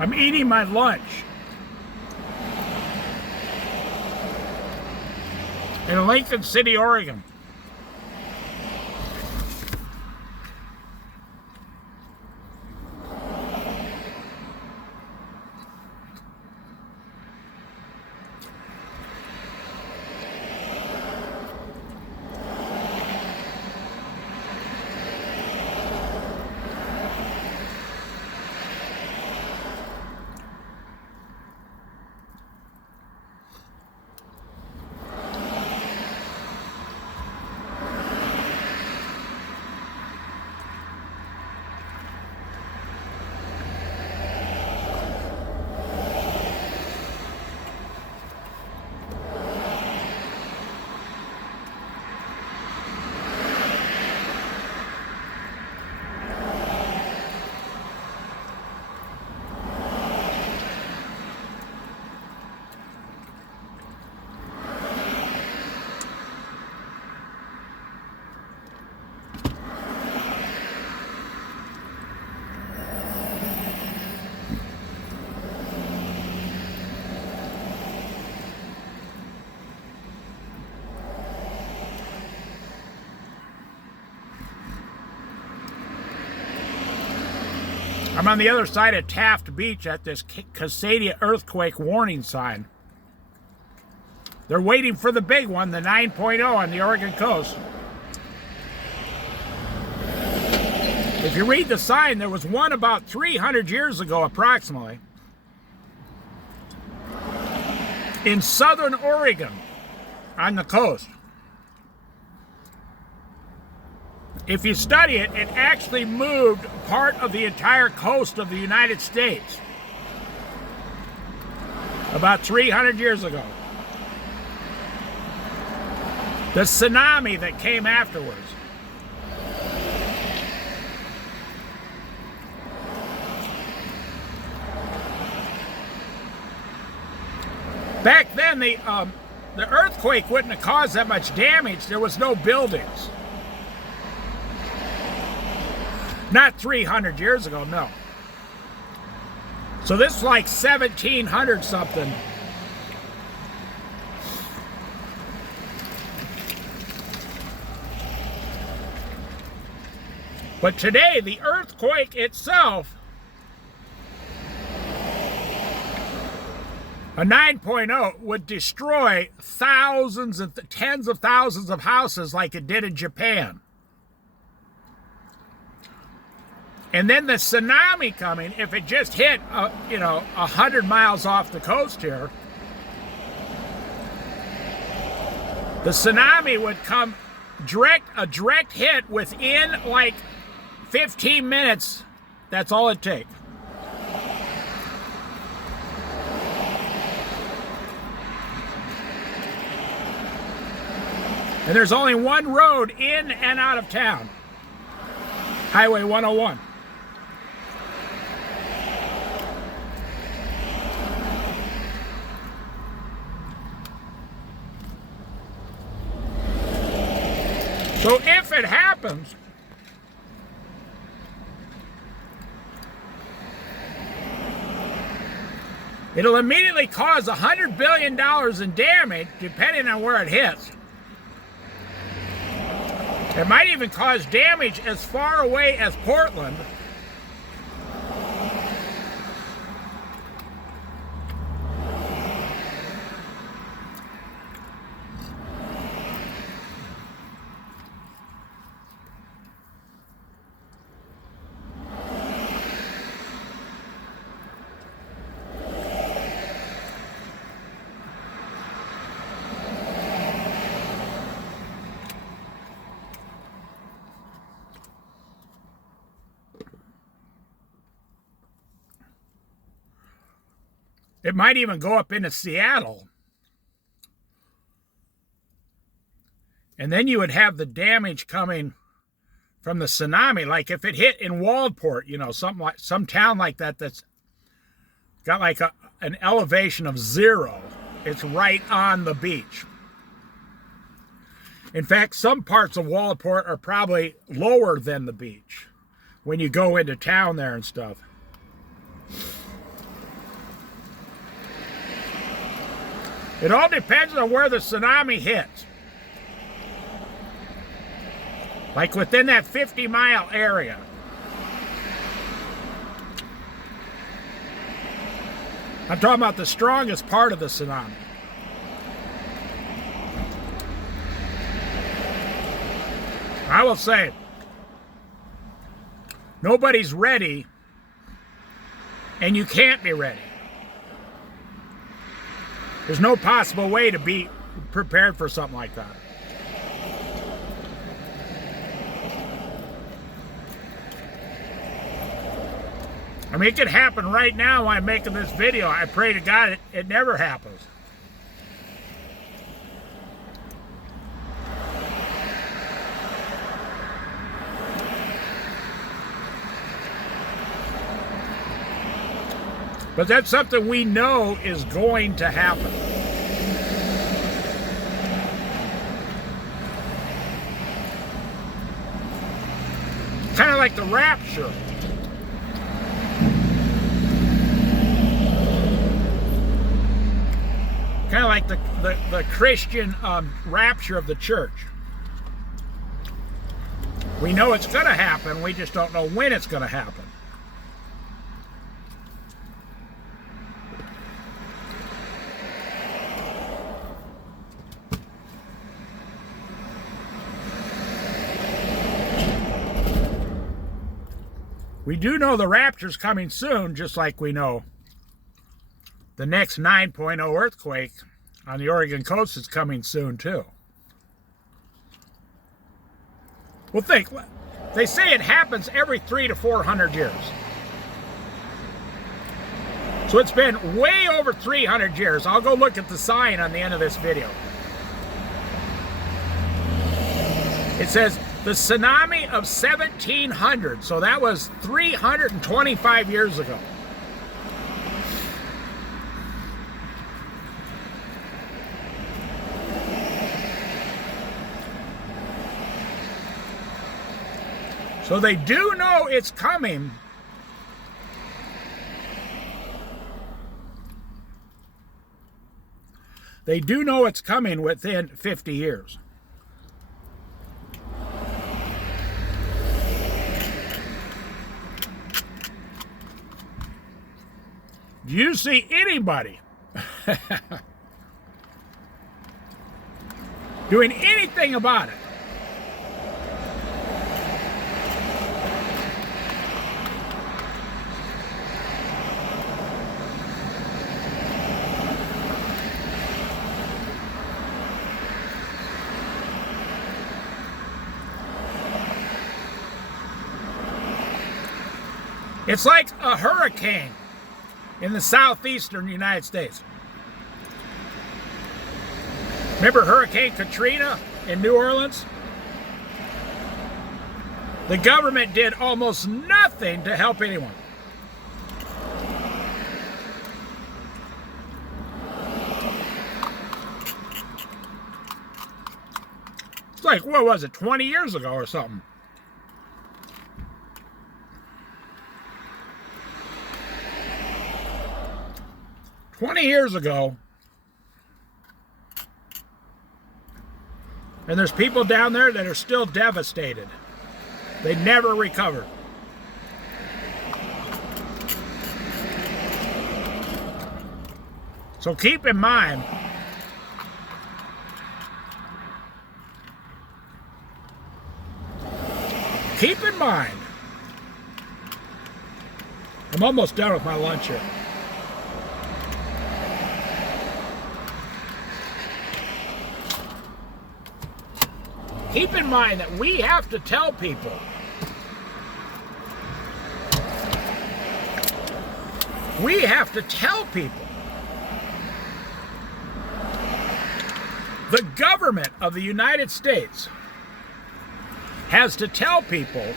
I'm eating my lunch in Lincoln City, Oregon. I'm on the other side of Taft Beach at this Cascadia earthquake warning sign. They're waiting for the big one, the 9.0 on the Oregon coast. If you read the sign, there was one about 300 years ago, approximately, in southern Oregon on the coast. If you study it, it actually moved part of the entire coast of the United States about 300 years ago. The tsunami that came afterwards. Back then, the earthquake wouldn't have caused that much damage. There was no buildings. Not 300 years ago, no. So this is like 1700 something. But today, the earthquake itself, a 9.0, would destroy thousands and tens of thousands of houses like it did in Japan. And then the tsunami coming, if it just hit, 100 miles off the coast here, the tsunami would come a direct hit within like 15 minutes. That's all it takes. And there's only one road in and out of town. Highway 101. So if it happens, it'll immediately cause $100 billion in damage, depending on where it hits. It might even cause damage as far away as Portland. It might even go up into Seattle. And then you would have the damage coming from the tsunami. Like if it hit in Waldport, some town like that that's got like an elevation of 0. It's right on the beach. In fact, some parts of Waldport are probably lower than the beach when you go into town there and stuff. It all depends on where the tsunami hits. Like within that 50-mile area. I'm talking about the strongest part of the tsunami. I will say, nobody's ready, and you can't be ready. There's no possible way to be prepared for something like that. I mean, it could happen right now while I'm making this video. I pray to God it never happens. But that's something we know is going to happen. Kind of like the rapture. Kind of like the Christian rapture of the church. We know it's going to happen, we just don't know when it's going to happen. We do know the rapture's coming soon, just like we know the next 9.0 earthquake on the Oregon coast is coming soon, too. Well, think. They say it happens every 300 to 400 years. So it's been way over 300 years. I'll go look at the sign on the end of this video. It says, the tsunami of 1700. So that was 325 years ago. So they do know it's coming. They do know it's coming within 50 years. Do you see anybody doing anything about it? It's like a hurricane in the southeastern United States. Remember Hurricane Katrina in New Orleans? The government did almost nothing to help anyone. It's like, what was it, 20 years ago or something? "20 years ago, and there's people down there that are still devastated. They never recovered. So keep in mind, I'm almost done with my lunch here. Keep in mind that we have to tell people the government of the United States has to tell people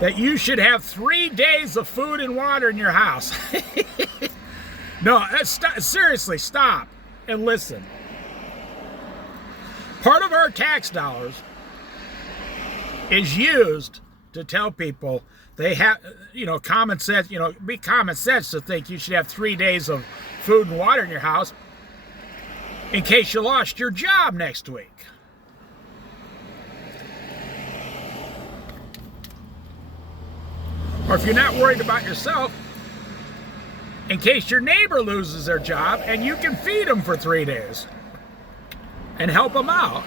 that you should have 3 days of food and water in your house. No, seriously, stop and listen. Part of our tax dollars is used to tell people they have, common sense, be common sense to think you should have 3 days of food and water in your house in case you lost your job next week. Or if you're not worried about yourself, in case your neighbor loses their job and you can feed them for 3 days and help them out.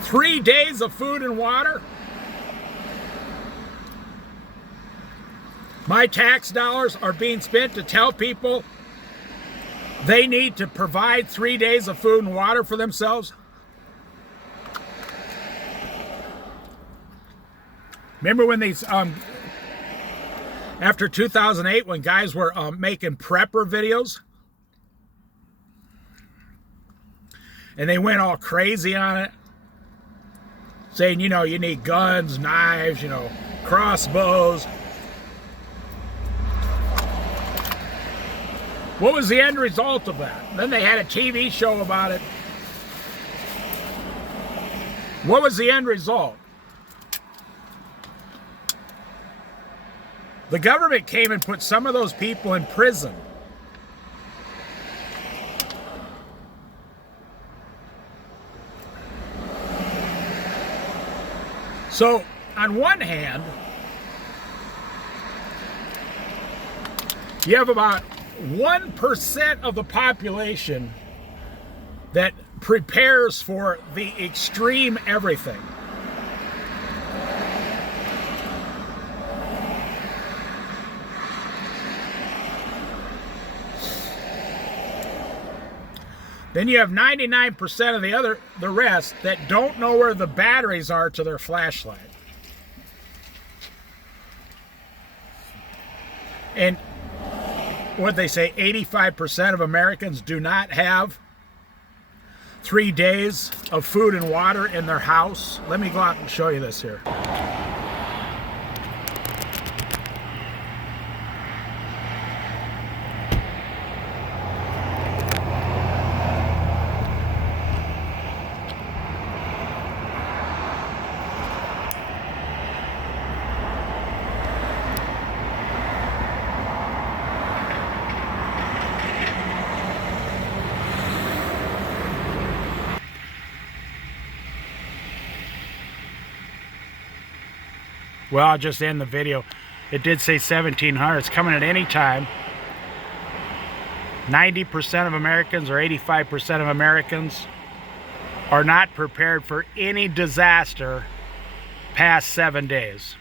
Three days of food and water. My tax dollars are being spent to tell people they need to provide 3 days of food and water for themselves. Remember when these, after 2008, when guys were making prepper videos? And they went all crazy on it. Saying, you know, you need guns, knives, you know, crossbows. What was the end result of that? Then they had a TV show about it. What was the end result? The government came and put some of those people in prison. So, on one hand, you have about 1% of the population that prepares for the extreme everything. Then you have 99% of the rest that don't know where the batteries are to their flashlight. And what they say, 85% of Americans do not have 3 days of food and water in their house. Let me go out and show you this here. Well, I'll just end the video. It did say 1700. It's coming at any time. 90% of Americans or 85% of Americans are not prepared for any disaster past 7 days.